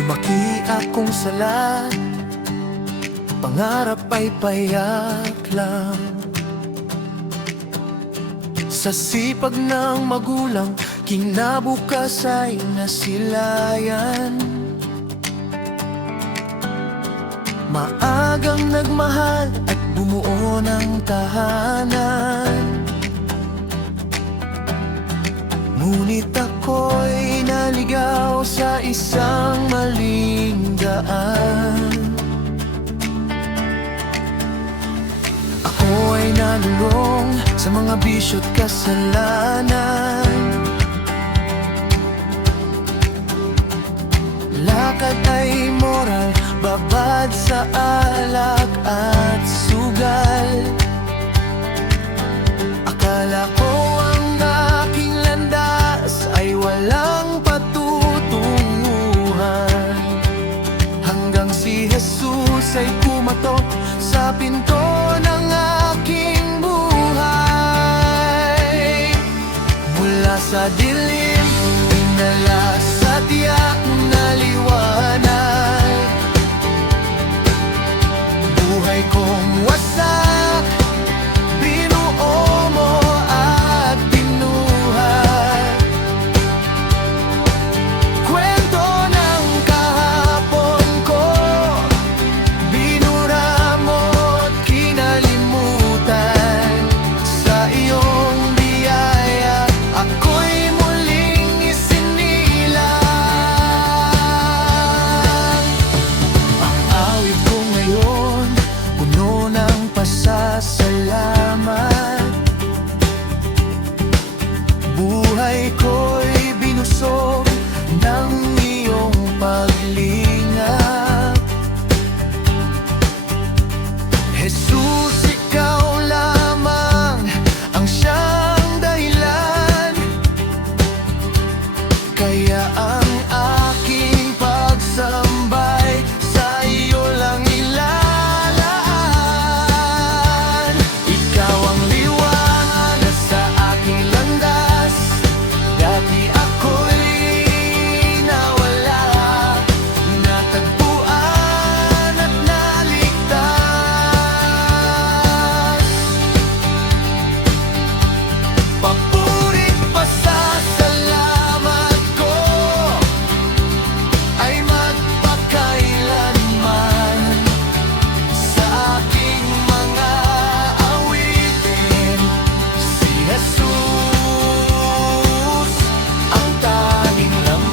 Lumaki akong sala, pangarap ay payak lang. Sa sipag ng magulang, kinabukas ay nasilayan. Maagang nagmahal at bumuo ng tahanan. Ngunit ako'y naligaw sa isang maling daan. Ako ay nalulong sa mga bisyo't kasalanan. Lakad ay moral, babad sa alak at sugal. Akala ko ang aking landas ay walang patutunguhan, hanggang si Jesus ay kumatok sa pinto ng aking buhay. Mula sa dilim, pinala sa tiyak na liwanag. Buhay kong wasak, binuo mo at binuhat. Kwento ng kahapon ko, binura mo't kinalimutan. Sa iyong biyaya, ako'y muling isinilang. Ang awit ko ngayon, puno ng pasasalamat. Buhay ko'y binusog ng iyong paglingap. Jesus, ikaw lamang ang siyang dahilan, kaya ang aking pagsambay sa iyo lang ilalaan. Ikaw ang liwanag sa aking landas. Dati ako'y nawala, natagpuan at naligtas. Papurit pasasalamat ko ay magpakailanman. Sa aking mga awitin, si Jesus ang tanging laman.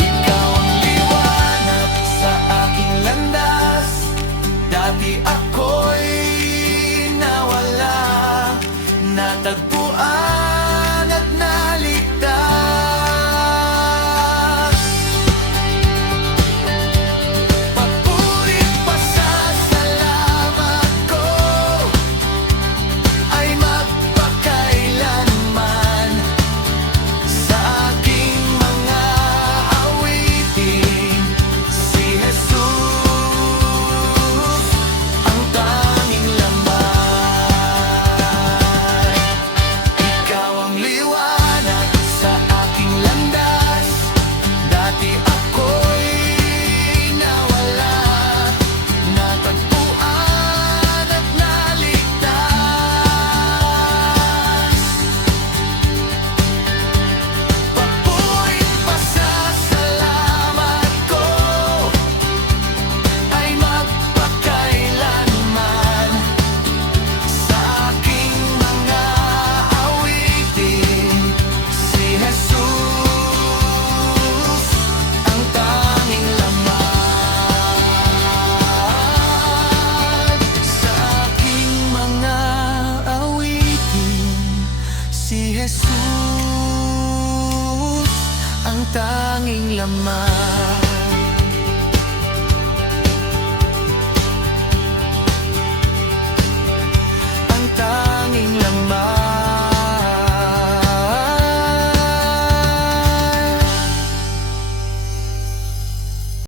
Ikaw ang liwanag sa aking landas. Dati ako'y nawala, natagpuan at naligtas. Papurit pasasalamat ko ay magpakailanman. Sa aking mga awitin, si Jesus ang tanging laman. Ikaw ang liwanag sa aking landas. Dati ako'y nawala, natagpuan at naligtas. Papurit pasasalamat ko ay magpakailanman. Sa aking mga awitin, si Jesus ang tanging laman. Sa aking mga awitin, si Jesus ang tanging laman.